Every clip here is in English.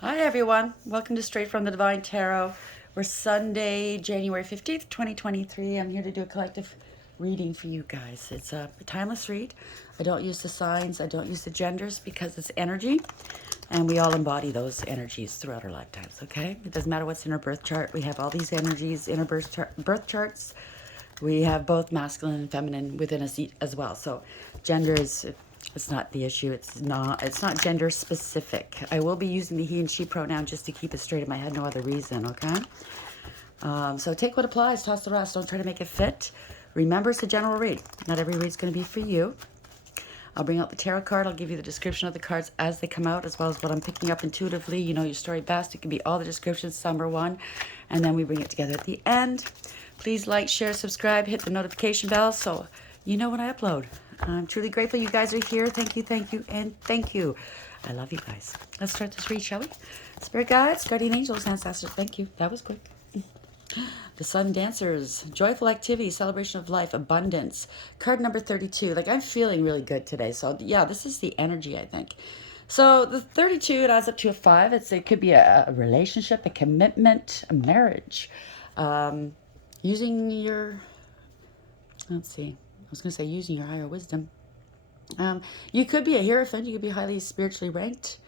Hi everyone, welcome to Straight from the Divine Tarot. We're Sunday, January 15th, 2023. I'm here to do a collective reading for you guys. It's a timeless read. I don't use the signs, I don't use the genders because it's energy and we all embody those energies throughout our lifetimes, okay? It doesn't matter what's in our birth chart. We have all these energies in our birth charts. We have both masculine and feminine within us as well. So gender is it's not the issue. It's not gender specific. I will be using the he and she pronoun just to keep it straight in my head, no other reason, okay? So take what applies, toss the rest. Don't try to make it fit. Remember, it's a general read. Not every read's going to be for you. I'll bring out the tarot card. I'll give you the description of the cards as they come out, as well as what I'm picking up intuitively. You know your story best. It can be all the descriptions, some or one. And then we bring it together at the end. Please like, share, subscribe, hit the notification bell so you know when I upload. I'm truly grateful you guys are here. Thank you, and thank you. I love you guys. Let's start this read, shall we? Spirit guides, guardian angels, ancestors, thank you. That was quick. The Sun Dancers, joyful activity, celebration of life, abundance. Card number 32. Like, I'm feeling really good today. So, yeah, this is the energy, I think. So, the 32, it adds up to a 5. It could be a relationship, a commitment, a marriage. Using your, let's see, I was going to say using your higher wisdom. You could be a hierophant. You could be highly spiritually ranked.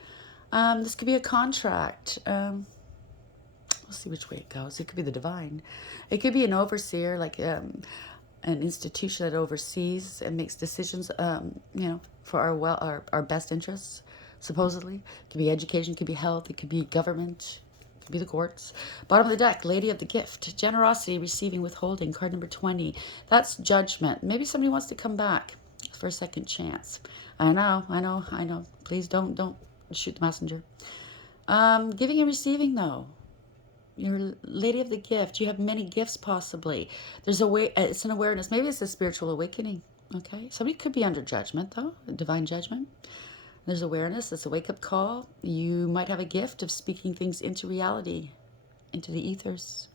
This could be a contract. We'll see which way it goes. It could be the divine. It could be an overseer, like an institution that oversees and makes decisions, for our best interests, supposedly. It could be education, it could be health, it could be government, it could be the courts. Bottom of the deck, Lady of the Gift. Generosity, receiving, withholding. Card number 20. That's judgment. Maybe somebody wants to come back for a second chance. I know. Please don't shoot the messenger. Giving and receiving, though. You're Lady of the Gift. You have many gifts, possibly. There's a way. It's an awareness. Maybe it's a spiritual awakening. Okay. Somebody could be under judgment, though, divine judgment. There's awareness. It's a wake-up call. You might have a gift of speaking things into reality, into the ethers.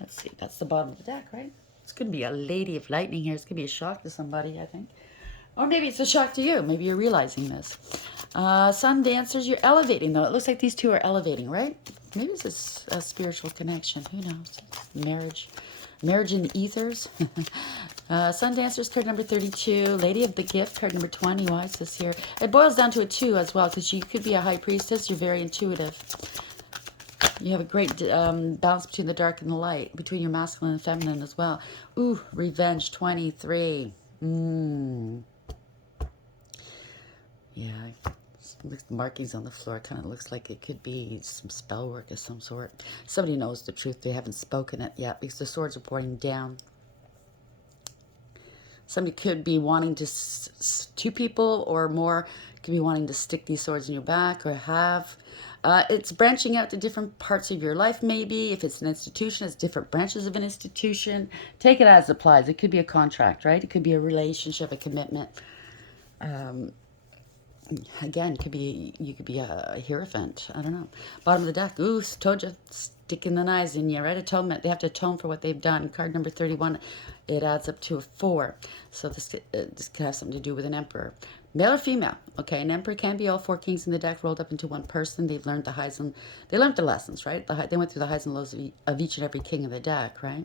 Let's see. That's the bottom of the deck, right? It's going to be a Lady of Lightning here. It's going to be a shock to somebody, I think. Or maybe it's a shock to you. Maybe you're realizing this. Sun Dancers, you're elevating, though. It looks like these two are elevating, right? Maybe it's a spiritual connection. Who knows? Marriage in the ethers. Sun Dancers, card number 32. Lady of the Gift, card number 20. Why is this here? It boils down to a 2 as well, because you could be a high priestess. You're very intuitive. You have a great balance between the dark and the light, between your masculine and feminine as well. Ooh, Revenge, 23. Yeah, the markings on the floor kind of looks like it could be some spell work of some sort. Somebody knows the truth. They haven't spoken it yet because the swords are pointing down. Somebody could be wanting to, 2 people or more could be wanting to stick these swords in your back or have. It's branching out to different parts of your life, maybe. If it's an institution, it's different branches of an institution. Take it as it applies. It could be a contract, right? It could be a relationship, a commitment. Again, you could be a hierophant. I don't know. Bottom of the deck. Ooh, told you. Sticking the knives in you, right? Atonement. They have to atone for what they've done. Card number 31. It adds up to a 4. So this could have something to do with an emperor. Male or female. Okay, an emperor can be all 4 kings in the deck rolled up into one person. They've learned the highs and... They learned the lessons, right? They went through the highs and lows of each and every king in the deck, right?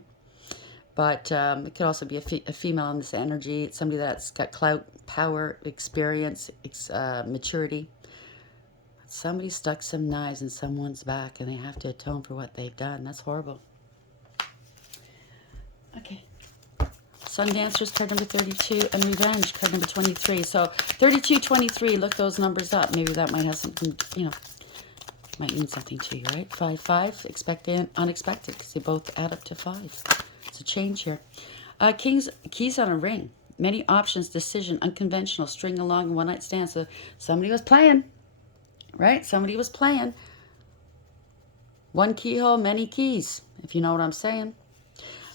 But it could also be a female in this energy. It's somebody that's got clout, power, experience, maturity. Somebody stuck some knives in someone's back and they have to atone for what they've done. That's horrible. Okay. Sun Dancers, card number 32, and Revenge, card number 23. So 32, 23, look those numbers up. Maybe that might have something, might mean something to you, right? 5, 5, expected, unexpected, because they both add up to 5. It's a change here. Keys on a ring. Many options, decision, unconventional, string along, one night stand. So somebody was playing, right? Somebody was playing. One keyhole, many keys, if you know what I'm saying.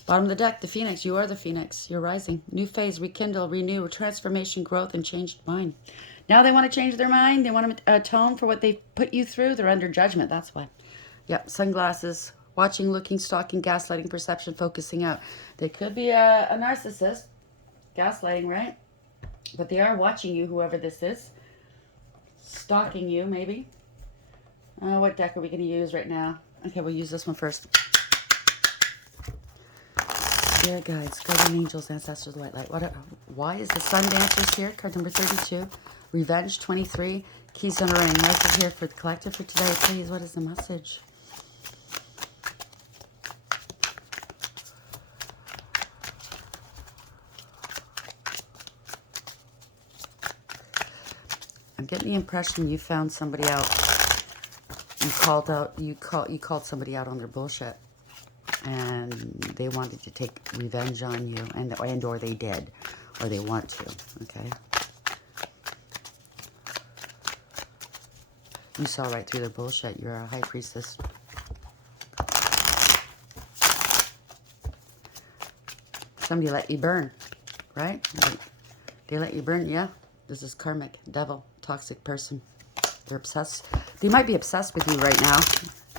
Bottom of the deck, the Phoenix. You are the Phoenix. You're rising. New phase, rekindle, renew, transformation, growth, and changed mind. Now they want to change their mind. They want to atone for what they put you through. They're under judgment. That's why. Yep, sunglasses. Watching, looking, stalking, gaslighting, perception, focusing out. They could be a narcissist. Gaslighting, right? But they are watching you, whoever this is. Stalking you, maybe. What deck are we going to use right now? Okay, we'll use this one first. Spirit guides, guardian angels, ancestors, white light. Why is the sun dancers here? Card number 32. Revenge, 23. Keys on a ring. Message here for the collective for today. Please, what is the message? I'm getting the impression you found somebody out. You called somebody out on their bullshit. And they wanted to take revenge on you, and or they did, or they want to, okay? You saw right through their bullshit. You're a high priestess. Somebody let you burn, right? They let you burn, yeah. This is karmic, devil, toxic person. They're obsessed. They might be obsessed with you right now.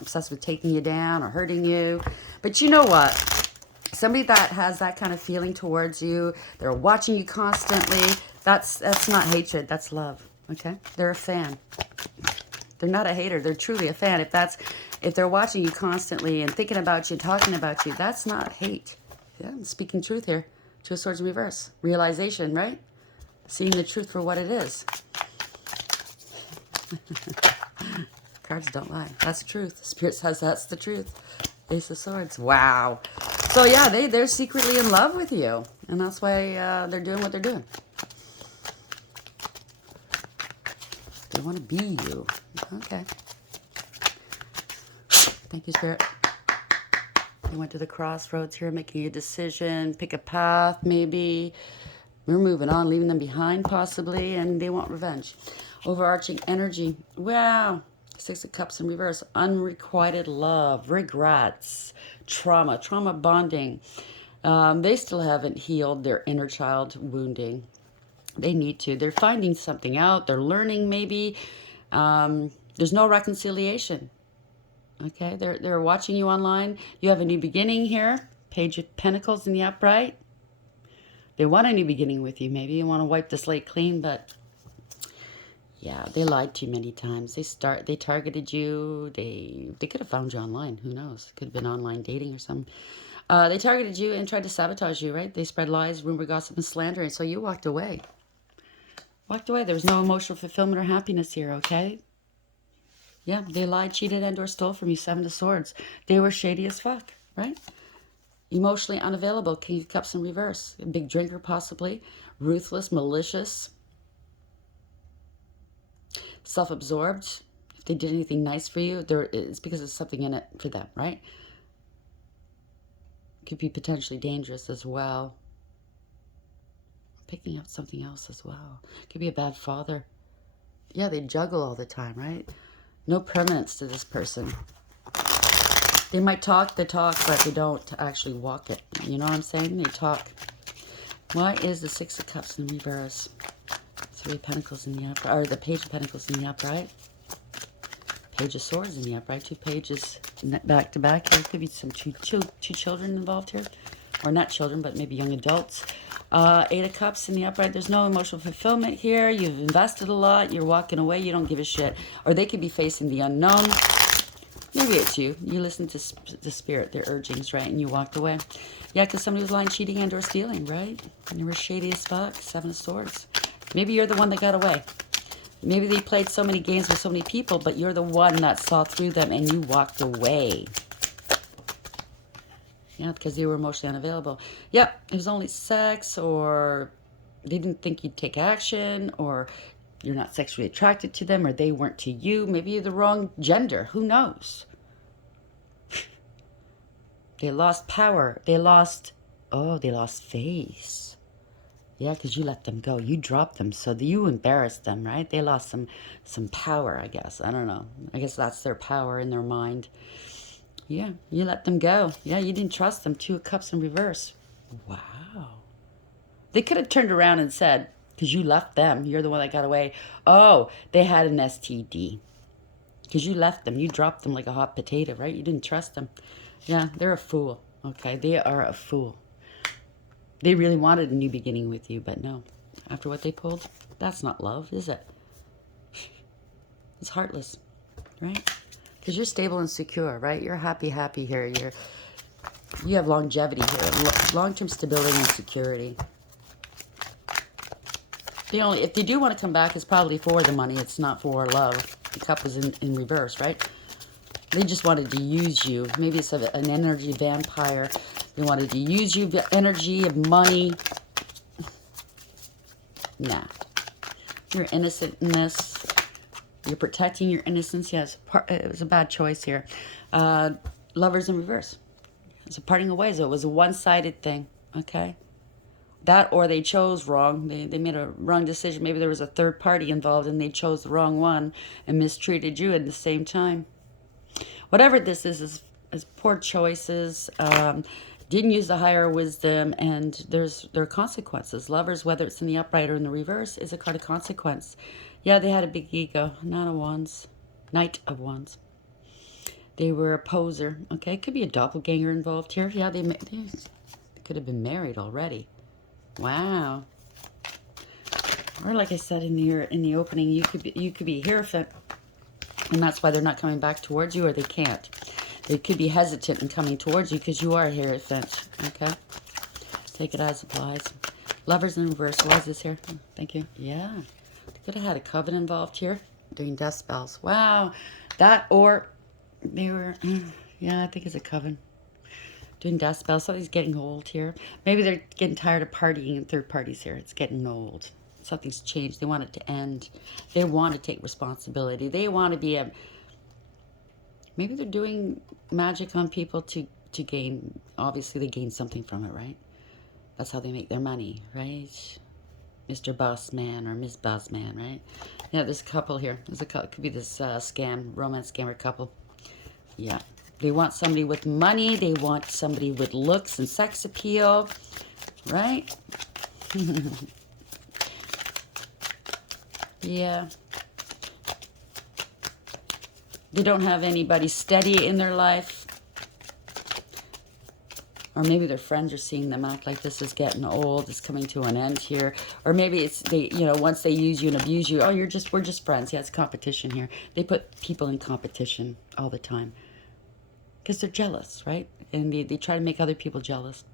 Obsessed with taking you down or hurting you. But you know what? Somebody that has that kind of feeling towards you, they're watching you constantly, that's not hatred, that's love, okay? They're a fan. They're not a hater, they're truly a fan. If they're watching you constantly and thinking about you, talking about you, that's not hate. Yeah, I'm speaking truth here. Two of Swords in reverse. Realization, right? Seeing the truth for what it is. Cards don't lie. That's the truth. Spirit says that's the truth. Ace of Swords. Wow. So yeah, they're secretly in love with you. And that's why they're doing what they're doing. They want to be you. Okay. Thank you, Spirit. They went to the crossroads here, making a decision. Pick a path, maybe. We're moving on, leaving them behind, possibly. And they want revenge. Overarching energy. Wow. Six of Cups in reverse. Unrequited love. Regrets. Trauma bonding. They still haven't healed their inner child wounding. They need to. They're finding something out. They're learning, maybe. There's no reconciliation. Okay, they're watching you online. You have a new beginning here. Page of Pentacles in the upright. They want a new beginning with you. Maybe you want to wipe the slate clean, but yeah, they lied to you many times. They targeted you. They could have found you online. Who knows? Could have been online dating or something. They targeted you and tried to sabotage you, right? They spread lies, rumor, gossip, and slander, and so you walked away. Walked away. There was no emotional fulfillment or happiness here, okay? Yeah, they lied, cheated, and or stole from you. Seven of Swords. They were shady as fuck, right? Emotionally unavailable. King of Cups in reverse. A big drinker, possibly. Ruthless, malicious. Self-absorbed. If they did anything nice for you, it's because there's something in it for them, right? Could be potentially dangerous as well. Picking up something else as well. Could be a bad father. Yeah, they juggle all the time, right? No permanence to this person. They might talk the talk, but they don't actually walk it. You know what I'm saying? They talk. Why is the Six of Cups in reverse? Three of Pentacles in the upright, or the Page of Pentacles in the upright. Page of Swords in the upright. Two pages back to back. There could be some two children involved here. Or not children, but maybe young adults. Eight of Cups in the upright. There's no emotional fulfillment here. You've invested a lot. You're walking away. You don't give a shit. Or they could be facing the unknown. Maybe it's you. You listened to the spirit, their urgings, right? And you walked away. Yeah, because somebody was lying, cheating, and or stealing, right? And you were shady as fuck. Seven of Swords. Maybe you're the one that got away. Maybe they played so many games with so many people, but you're the one that saw through them and you walked away. Yeah, because they were emotionally unavailable. Yep, it was only sex, or they didn't think you'd take action, or you're not sexually attracted to them, or they weren't to you. Maybe you're the wrong gender. Who knows? They lost power. They lost face. Yeah, because you let them go. You dropped them, so you embarrassed them, right? They lost some power, I guess. I don't know. I guess that's their power in their mind. Yeah, you let them go. Yeah, you didn't trust them. Two of Cups in reverse. Wow. They could have turned around and said, because you left them, you're the one that got away. Oh, they had an STD. Because you left them. You dropped them like a hot potato, right? You didn't trust them. Yeah, they're a fool. Okay, they are a fool. They really wanted a new beginning with you, but no. After what they pulled, that's not love, is it? It's heartless, right? Because you're stable and secure, right? You're happy here. You have longevity here, long-term stability and security. If they do want to come back, it's probably for the money. It's not for love. The cup is in reverse, right? They just wanted to use you. Maybe it's an energy vampire. They wanted to use you, the energy of money. Nah. You're innocent in this. You're protecting your innocence. Yes, it was a bad choice here. Lovers in reverse. It's a parting of ways. It was a one-sided thing, okay? That or they chose wrong. They made a wrong decision. Maybe there was a third party involved and they chose the wrong one and mistreated you at the same time. Whatever this is poor choices. Didn't use the higher wisdom, and there are consequences. Lovers, whether it's in the upright or in the reverse, is a card of consequence. Yeah, they had a big ego. Nine of Wands. Knight of Wands. They were a poser. Okay, could be a doppelganger involved here. Yeah, they could have been married already. Wow. Or like I said in the opening, you could be a hierophant, and that's why they're not coming back towards you, or they can't. They could be hesitant in coming towards you because you are a hierophant. Okay, take it as applies. Lovers in reverse. Why is this here? Oh, thank you. Yeah, they could have had a coven involved here, doing death spells. Wow, that or they were. Yeah, I think it's a coven. Doing death spells. Something's getting old here. Maybe they're getting tired of partying in third parties here. It's getting old. Something's changed. They want it to end. They want to take responsibility. They want to be a... Maybe they're doing magic on people to gain... Obviously, they gain something from it, right? That's how they make their money, right? Mr. Boss Man or Miss Boss Man, right? Yeah, there's a couple here. Could be this scam, romance scammer couple. Yeah. They want somebody with money. They want somebody with looks and sex appeal. Right? Yeah. They don't have anybody steady in their life. Or maybe their friends are seeing them act like this is getting old. It's coming to an end here. Or maybe it's they, once they use you and abuse you, oh, we're just friends. Yeah, it's competition here. They put people in competition all the time. Because they're jealous, right? And they try to make other people jealous.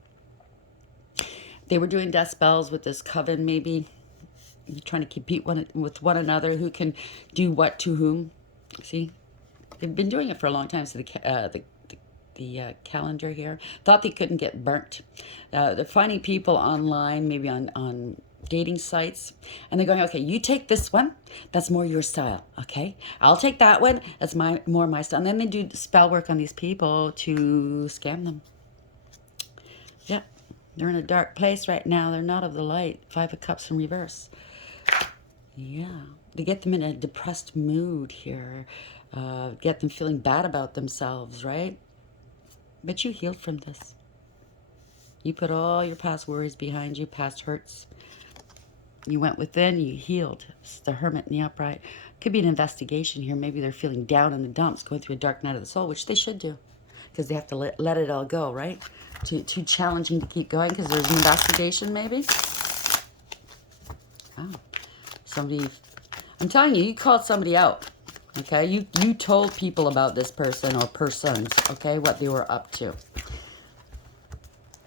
They were doing death spells with this coven, maybe. You're trying to compete with one another. Who can do what to whom. See? They've been doing it for a long time. So the calendar here. Thought they couldn't get burnt. They're finding people online, maybe on dating sites, and they're going, okay, you take this one, that's more your style, okay? I'll take that one, that's more my style. And then they do spell work on these people to scam them. Yeah, they're in a dark place right now. They're not of the light. 5 of Cups in reverse. Yeah, they get them in a depressed mood here. Get them feeling bad about themselves, right? But you healed from this. You put all your past worries behind you, past hurts. You went within, you healed. It's the Hermit in the upright. Could be an investigation here. Maybe they're feeling down in the dumps, going through a dark night of the soul, which they should do. Because they have to let it all go, right? Too challenging to keep going because there's an investigation, maybe. Oh, somebody... I'm telling you, you called somebody out. Okay? You told people about this person or persons, okay, what they were up to.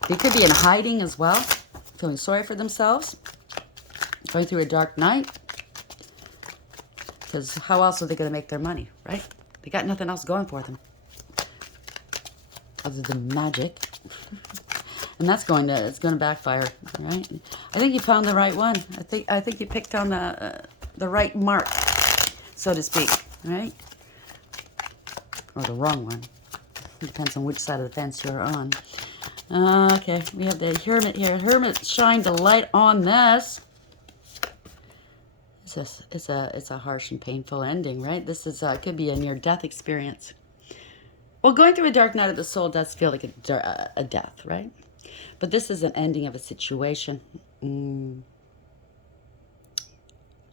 They could be in hiding as well, feeling sorry for themselves, going through a dark night. Because how else are they going to make their money, right? They got nothing else going for them other than magic. And it's going to backfire, right? I think you found the right one. I think you picked on the right mark, so to speak, right? Or the wrong one. It depends on which side of the fence you're on. Okay, we have the Hermit here. Hermit shined the light on this. It's a harsh and painful ending, right? This is could be a near-death experience. Well, going through a dark night of the soul does feel like a death, right? But this is an ending of a situation.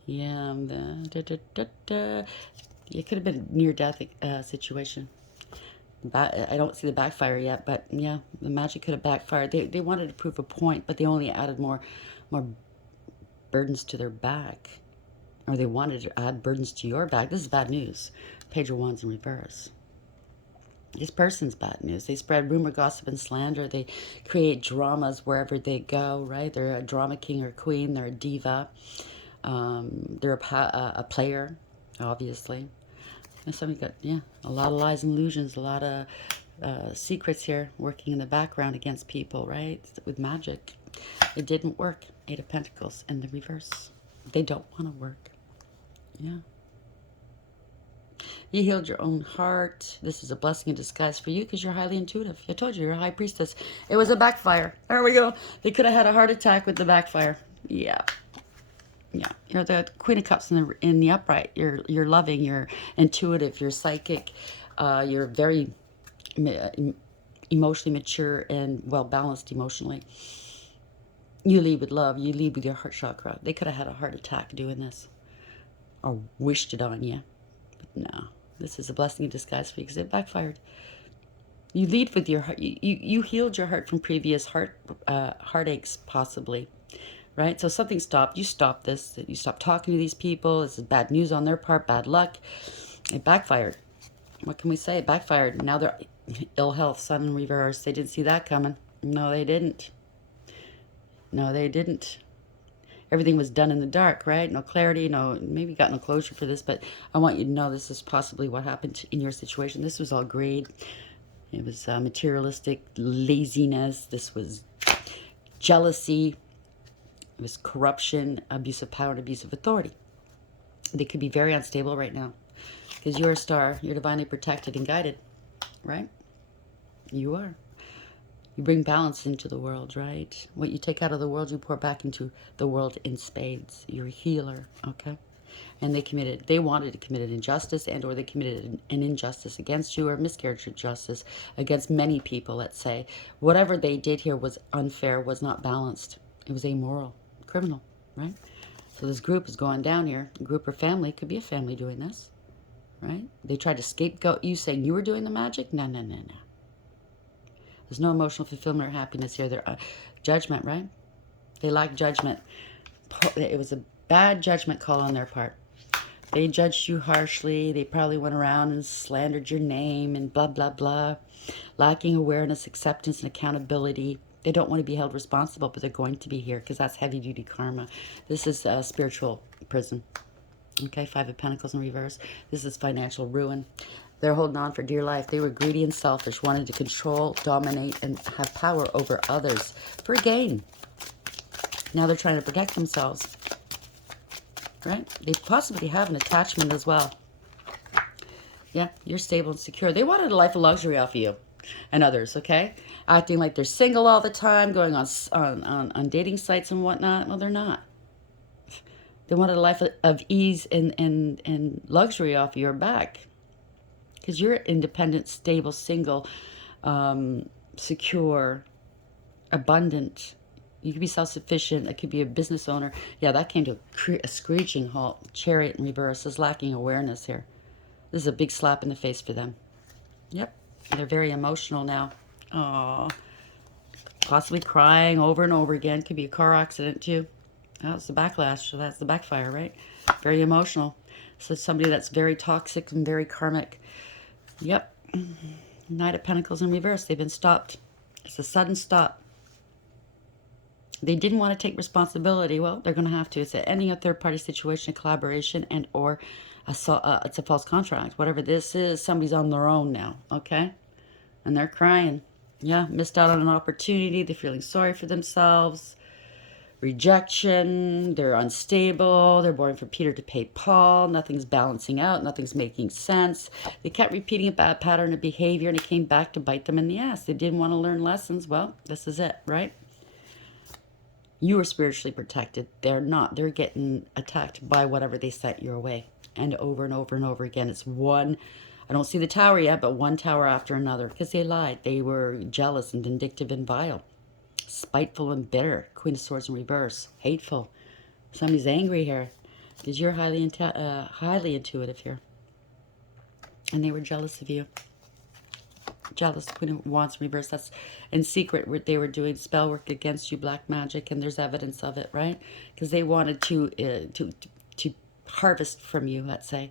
Yeah, it could have been a near-death situation. I don't see the backfire yet, but yeah, the magic could have backfired. They wanted to prove a point, but they only added more burdens to their back. Or they wanted to add burdens to your back. This is bad news. Page of Wands in reverse. This person's bad news. They spread rumor, gossip, and slander. They create dramas wherever they go, right? They're a drama king or queen. They're a diva. They're a player, obviously. And somebody got, yeah, a lot of lies and illusions, a lot of secrets here working in the background against people, right? With magic. It didn't work. Eight of Pentacles in the reverse. They don't want to work. Yeah. You healed your own heart. This is a blessing in disguise for you because you're highly intuitive. I told you, you're a high priestess. It was a backfire. There we go. They could have had a heart attack with the backfire. Yeah. Yeah. You're the Queen of Cups in the upright. You're loving, you're intuitive, you're psychic. You're very emotionally mature and well-balanced emotionally. You lead with love. You lead with your heart chakra. They could have had a heart attack doing this or wished it on you. But no. This is a blessing in disguise for you because it backfired. You lead with your heart. You healed your heart from previous heartaches, possibly, right? So something stopped. You stopped this. You stopped talking to these people. This is bad news on their part, bad luck. It backfired. What can we say? It backfired. Now they're ill health, sun in reverse. They didn't see that coming. No, they didn't. No, they didn't. Everything was done in the dark, right? No clarity, maybe you got no closure for this, but I want you to know this is possibly what happened in your situation. This was all greed. It was materialistic laziness. This was jealousy. It was corruption, abuse of power, and abuse of authority. They could be very unstable right now because you're a star. You're divinely protected and guided, right? You are. You bring balance into the world, right? What you take out of the world, you pour back into the world in spades. You're a healer, okay? And they wanted to commit an injustice and or they committed an injustice against you or miscarriage of justice against many people, let's say. Whatever they did here was unfair, was not balanced. It was amoral, criminal, right? So this group is going down here. A group or family, could be a family doing this, right? They tried to scapegoat you saying you were doing the magic. No, no, no, no. There's no emotional fulfillment or happiness here. They're judgment, right? They lack judgment. It was a bad judgment call on their part. They judged you harshly. They probably went around and slandered your name and blah, blah, blah. Lacking awareness, acceptance, and accountability. They don't want to be held responsible, but they're going to be here because that's heavy-duty karma. This is a spiritual prison. Okay, Five of Pentacles in reverse. This is financial ruin. They're holding on for dear life. They were greedy and selfish, wanted to control, dominate, and have power over others for gain. Now they're trying to protect themselves. Right? They possibly have an attachment as well. Yeah, you're stable and secure. They wanted a life of luxury off of you and others, okay? Acting like they're single all the time, going on dating sites and whatnot. Well, they're not. They wanted a life of ease and luxury off of your back. Because you're independent, stable, single, secure, abundant. You could be self-sufficient. It could be a business owner. Yeah, that came to a screeching halt. Chariot in reverse is lacking awareness here. This is a big slap in the face for them. Yep. They're very emotional now. Aww. Possibly crying over and over again. Could be a car accident too. That's the backlash. So that's the backfire, right? Very emotional. So somebody that's very toxic and very karmic. Yep. Knight of Pentacles in reverse. They've been stopped. It's a sudden stop. They didn't want to take responsibility. Well, they're going to have to. It's any third-party situation, a collaboration, and or it's a false contract. Whatever this is, somebody's on their own now, okay? And they're crying. Yeah, missed out on an opportunity. They're feeling sorry for themselves. Rejection. They're unstable. They're born from Peter to pay Paul. Nothing's balancing out. Nothing's making sense. They kept repeating a bad pattern of behavior, and it came back to bite them in the ass. They didn't want to learn lessons. Well, this is it, right? You are spiritually protected. They're not. They're getting attacked by whatever they sent your way. And over and over and over again. It's one, I don't see the tower yet, but one tower after another. Because they lied. They were jealous and vindictive and vile. Spiteful and bitter. Queen of Swords in reverse. Hateful. Somebody's angry here. Because you're highly intuitive here. And they were jealous of you. Jealous. Queen of Wands in reverse. That's in secret. They were doing spell work against you, black magic, and there's evidence of it, right? Because they wanted to harvest from you, let's say.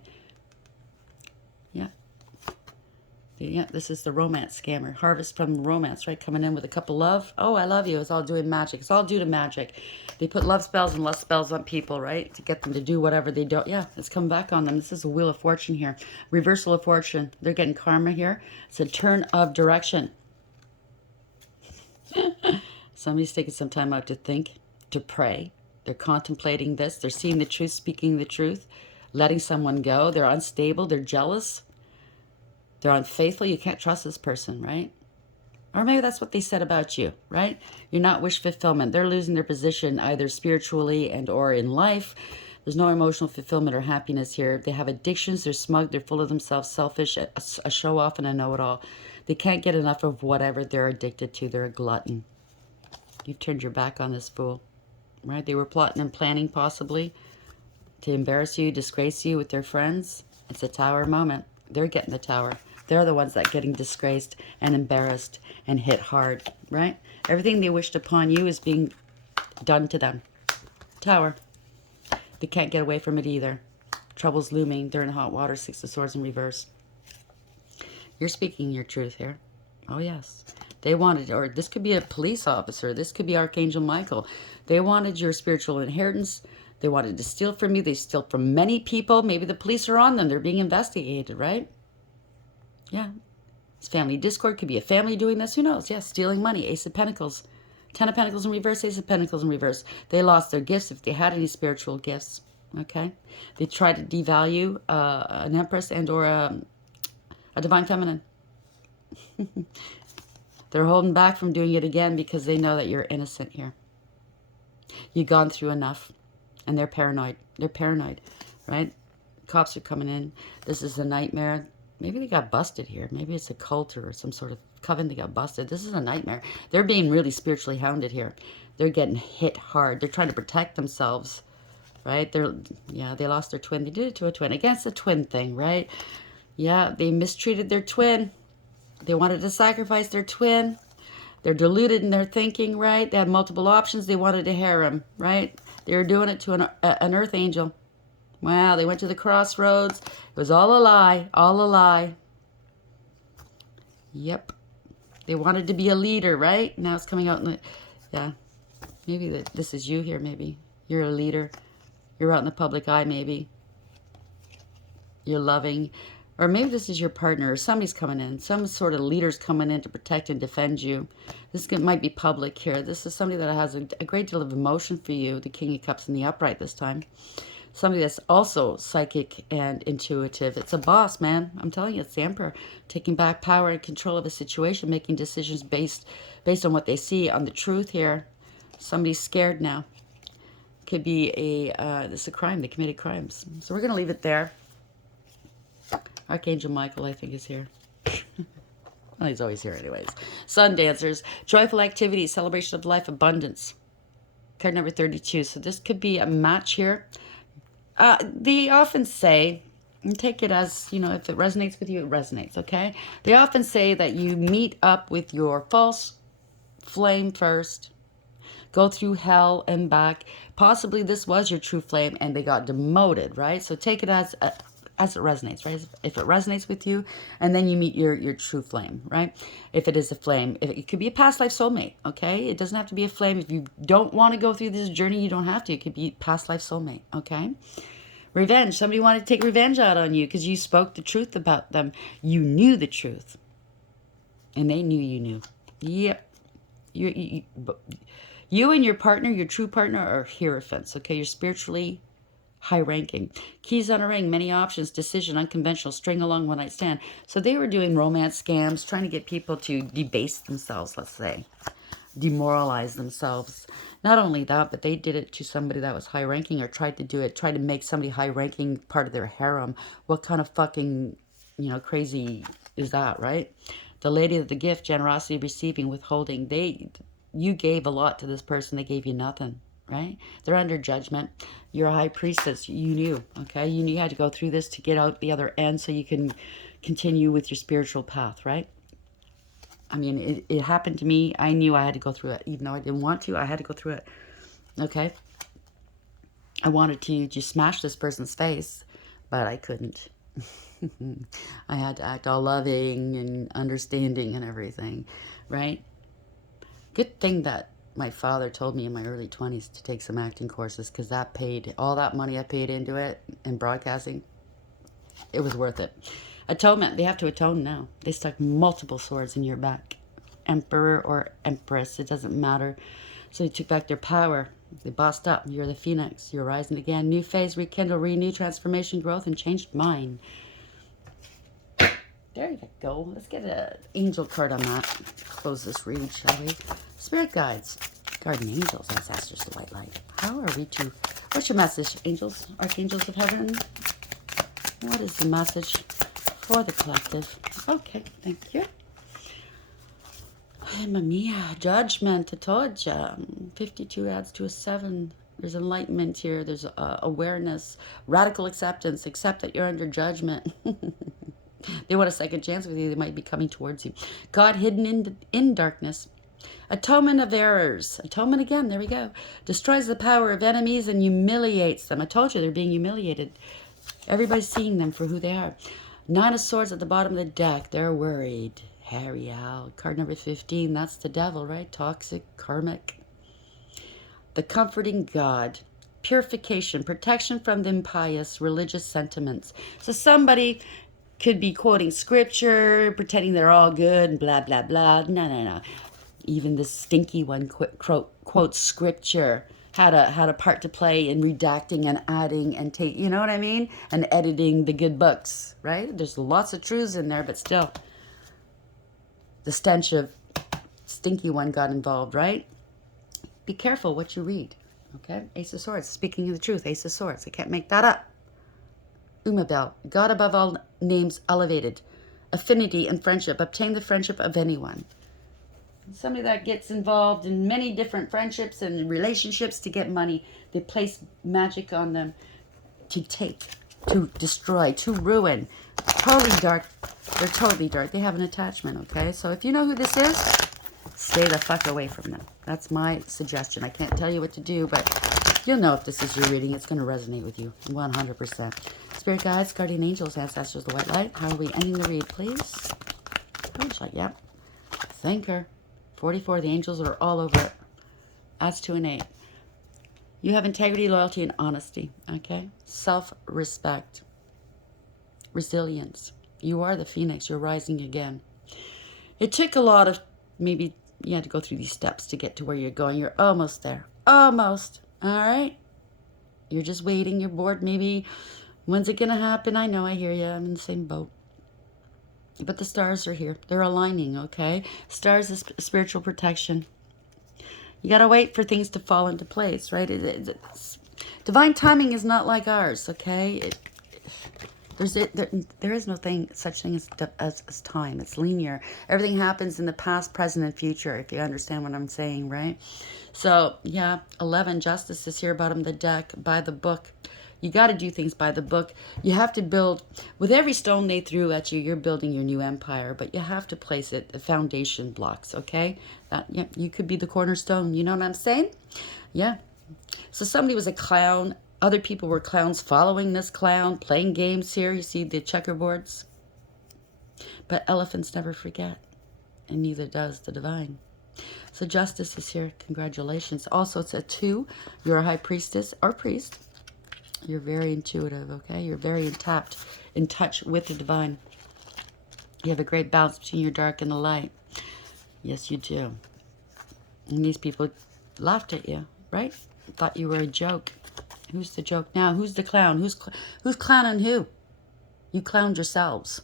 Yeah. Yeah, this is the romance scammer. Harvest from romance, right? Coming in with a cup of love. Oh, I love you. It's all doing magic. It's all due to magic. They put love spells and lust spells on people, right? To get them to do whatever they don't. Yeah, it's coming back on them. This is a wheel of fortune here. Reversal of fortune. They're getting karma here. It's a turn of direction. Somebody's taking some time out to think, to pray. They're contemplating this. They're seeing the truth, speaking the truth, letting someone go. They're unstable. They're jealous. They're unfaithful. You can't trust this person, right? Or maybe that's what they said about you, right? You're not wish fulfillment. They're losing their position either spiritually and or in life. There's no emotional fulfillment or happiness here. They have addictions. They're smug. They're full of themselves, selfish, a show-off, and a know-it-all. They can't get enough of whatever they're addicted to. They're a glutton. You've turned your back on this fool, right? They were plotting and planning possibly to embarrass you, disgrace you with their friends. It's a tower moment. They're getting the tower. They're the ones that are getting disgraced and embarrassed and hit hard, right? Everything they wished upon you is being done to them. Tower. They can't get away from it either. Trouble's looming. They're in hot water. Six of Swords in reverse. You're speaking your truth here. Oh, yes. They wanted, or this could be a police officer. This could be Archangel Michael. They wanted your spiritual inheritance. They wanted to steal from you. They steal from many people. Maybe the police are on them. They're being investigated, right? Yeah. It's family discord. Could be a family doing this. Who knows? Yeah, stealing money. Ace of Pentacles. Ten of Pentacles in reverse. Ace of Pentacles in reverse. They lost their gifts if they had any spiritual gifts. Okay? They tried to devalue an Empress and or a Divine Feminine. They're holding back from doing it again because they know that you're innocent here. You've gone through enough. And they're paranoid. They're paranoid, right? Cops are coming in. This is a nightmare. Maybe they got busted here. Maybe it's a cult or some sort of coven. They got busted. This is a nightmare. They're being really spiritually hounded here. They're getting hit hard. They're trying to protect themselves, right? They lost their twin. They did it to a twin. Against a twin thing, right? Yeah, they mistreated their twin. They wanted to sacrifice their twin. They're deluded in their thinking, right? They had multiple options. They wanted to harem, right? They were doing it to an earth angel. Wow, they went to the crossroads. It was all a lie, all a lie. Yep. They wanted to be a leader, right? Now it's coming out in the, yeah. Maybe this is you here, maybe. You're a leader. You're out in the public eye, maybe. You're loving. Or maybe this is your partner or somebody's coming in. Some sort of leader's coming in to protect and defend you. This might be public here. This is somebody that has a great deal of emotion for you. The King of Cups in the upright this time. Somebody that's also psychic and intuitive. It's a boss, man. I'm telling you, it's the Emperor. Taking back power and control of a situation. Making decisions based on what they see, on the truth here. Somebody's scared now. Could be this is a crime. They committed crimes. So we're going to leave it there. Archangel Michael, I think, is here. Well, he's always here anyways. Sun dancers, joyful activities, celebration of life, abundance. Card number 32. So this could be a match here. They often say, and take it as, you know, if it resonates with you, it resonates, okay? They often say that you meet up with your false flame first, go through hell and back. Possibly this was your true flame and they got demoted, right? So take it as it resonates, right? If it resonates with you, and then you meet your true flame, right? If it is a flame, it could be a past life soulmate, okay? It doesn't have to be a flame. If you don't want to go through this journey, you don't have to. It could be past life soulmate, okay? Revenge. Somebody wanted to take revenge out on you because you spoke the truth about them. You knew the truth, and they knew you knew. Yep. You and your partner, your true partner, are hierophants, okay? You're spiritually high ranking. Keys on a ring, many options, decision, unconventional, string along, one night stand. So they were doing romance scams, trying to get people to debase themselves, let's say. Demoralize themselves. Not only that, but they did it to somebody that was high ranking or tried to do it, tried to make somebody high ranking part of their harem. What kind of fucking, you know, crazy is that, right? The lady of the gift, generosity, receiving, withholding. You gave a lot to this person. They gave you nothing. Right? They're under judgment. You're a high priestess. You knew, okay? You knew you had to go through this to get out the other end so you can continue with your spiritual path, right? I mean, it happened to me. I knew I had to go through it. Even though I didn't want to, I had to go through it, okay? I wanted to just smash this person's face, but I couldn't. I had to act all loving and understanding and everything, right? Good thing that my father told me in my early 20s to take some acting courses, because that paid, all that money I paid into it in broadcasting, it was worth it. Atonement, they have to atone now. They stuck multiple swords in your back. Emperor or empress, it doesn't matter. So they took back their power. They bossed up. You're the phoenix. You're rising again. New phase, rekindle, renew, transformation, growth, and changed mind. There you go. Let's get an angel card on that. Close this read, shall we? Spirit guides, guardian angels, ancestors, the white light. How are we to... What's your message, angels, archangels of heaven? What is the message for the collective? Okay, thank you. Mamma mia, judgment, I told ya. 52 adds to a 7. There's enlightenment here. There's awareness, radical acceptance. Accept that you're under judgment. They want a second chance with you. They might be coming towards you. God hidden in darkness. Atonement of errors. Atonement again. There we go. Destroys the power of enemies and humiliates them. I told you they're being humiliated. Everybody's seeing them for who they are. 9 of Swords at the bottom of the deck. They're worried. Harry out. Card number 15. That's the devil, right? Toxic, karmic. The comforting God. Purification. Protection from the impious religious sentiments. So somebody could be quoting scripture, pretending they're all good and blah, blah, blah. No. Even this stinky one quotes scripture. Had a part to play in redacting and adding and you know what I mean? And editing the good books, right? There's lots of truths in there, but still. The stench of stinky one got involved, right? Be careful what you read, okay? Ace of Swords, speaking of the truth, Ace of Swords. I can't make that up. Umabel, God above all names elevated. Affinity and friendship. Obtain the friendship of anyone. Somebody that gets involved in many different friendships and relationships to get money. They place magic on them to take, to destroy, to ruin. Totally dark. They're totally dark. They have an attachment, okay? So if you know who this is, stay the fuck away from them. That's my suggestion. I can't tell you what to do, but you'll know if this is your reading. It's going to resonate with you 100%. Spirit guides, guardian angels, ancestors, the white light. How are we ending the read, please? Orange light, yep. Thinker. 44, the angels are all over it. Adds to an 8. You have integrity, loyalty, and honesty, okay? Self-respect. Resilience. You are the phoenix. You're rising again. It took a lot of, maybe you had to go through these steps to get to where you're going. You're almost there. Almost. All right? You're just waiting. You're bored. Maybe, when's it going to happen? I know. I hear you. I'm in the same boat. But the stars are here. They're aligning, okay? Stars is spiritual protection. You got to wait for things to fall into place, right? Divine timing is not like ours, okay? There is no such thing as time. It's linear. Everything happens in the past, present, and future, if you understand what I'm saying, right? So, yeah, 11, justice is here, bottom of the deck, by the book. You got to do things by the book. You have to build, with every stone they threw at you, you're building your new empire, but you have to place it, the foundation blocks, okay? Yeah, you could be the cornerstone, you know what I'm saying? Yeah. So somebody was a clown. Other people were clowns following this clown, playing games here. You see the checkerboards? But elephants never forget, and neither does the divine. So justice is here. Congratulations. Also, it's a 2. You're a high priestess or priest. You're very intuitive, okay? You're very in touch with the divine. You have a great balance between your dark and the light. Yes, you do. And these people laughed at you, right? Thought you were a joke. Who's the joke now? Who's the clown? Who's clowning who? You clowned yourselves.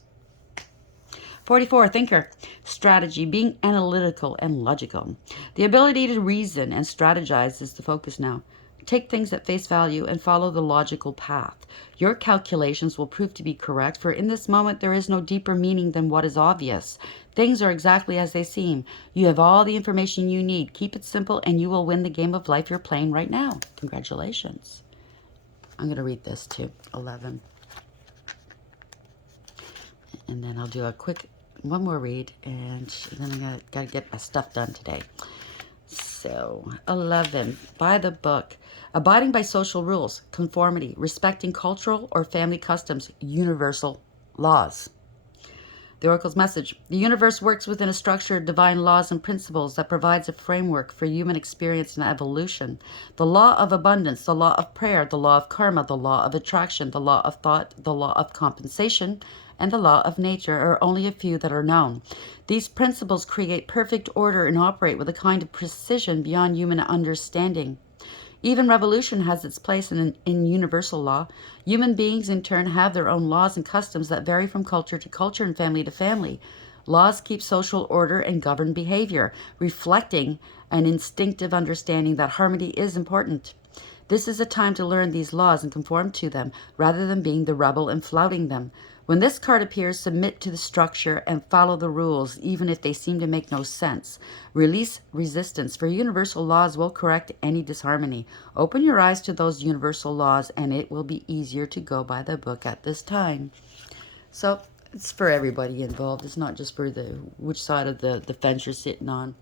44, thinker. Strategy, being analytical and logical. The ability to reason and strategize is the focus now. Take things at face value and follow the logical path. Your calculations will prove to be correct, for in this moment there is no deeper meaning than what is obvious. Things are exactly as they seem. You have all the information you need. Keep it simple and you will win the game of life you're playing right now. Congratulations. I'm going to read this too. 11. And then I'll do a quick one more read, and then I got to get my stuff done today. So 11, by the book. Abiding by social rules, conformity, respecting cultural or family customs, universal laws. The Oracle's message. The universe works within a structure of divine laws and principles that provides a framework for human experience and evolution. The law of abundance, the law of prayer, the law of karma, the law of attraction, the law of thought, the law of compensation, and the law of nature are only a few that are known. These principles create perfect order and operate with a kind of precision beyond human understanding. Even revolution has its place in universal law. Human beings, in turn, have their own laws and customs that vary from culture to culture and family to family. Laws keep social order and govern behavior, reflecting an instinctive understanding that harmony is important. This is a time to learn these laws and conform to them, rather than being the rebel and flouting them. When this card appears, submit to the structure and follow the rules, even if they seem to make no sense. Release resistance, for universal laws will correct any disharmony. Open your eyes to those universal laws, and it will be easier to go by the book at this time. So, it's for everybody involved. It's not just for which side of the fence you're sitting on.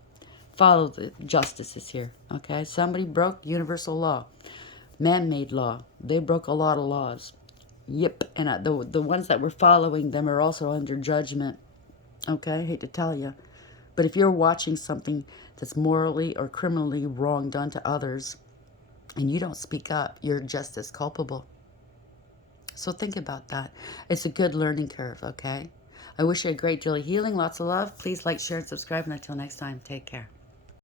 Follow the justices here, okay? Somebody broke universal law, man-made law. They broke a lot of laws. Yep, and the ones that were following them are also under judgment. Okay, I hate to tell you. But if you're watching something that's morally or criminally wrong done to others, and you don't speak up, you're just as culpable. So think about that. It's a good learning curve, okay? I wish you a great deal of healing, lots of love. Please like, share, and subscribe. And until next time, take care.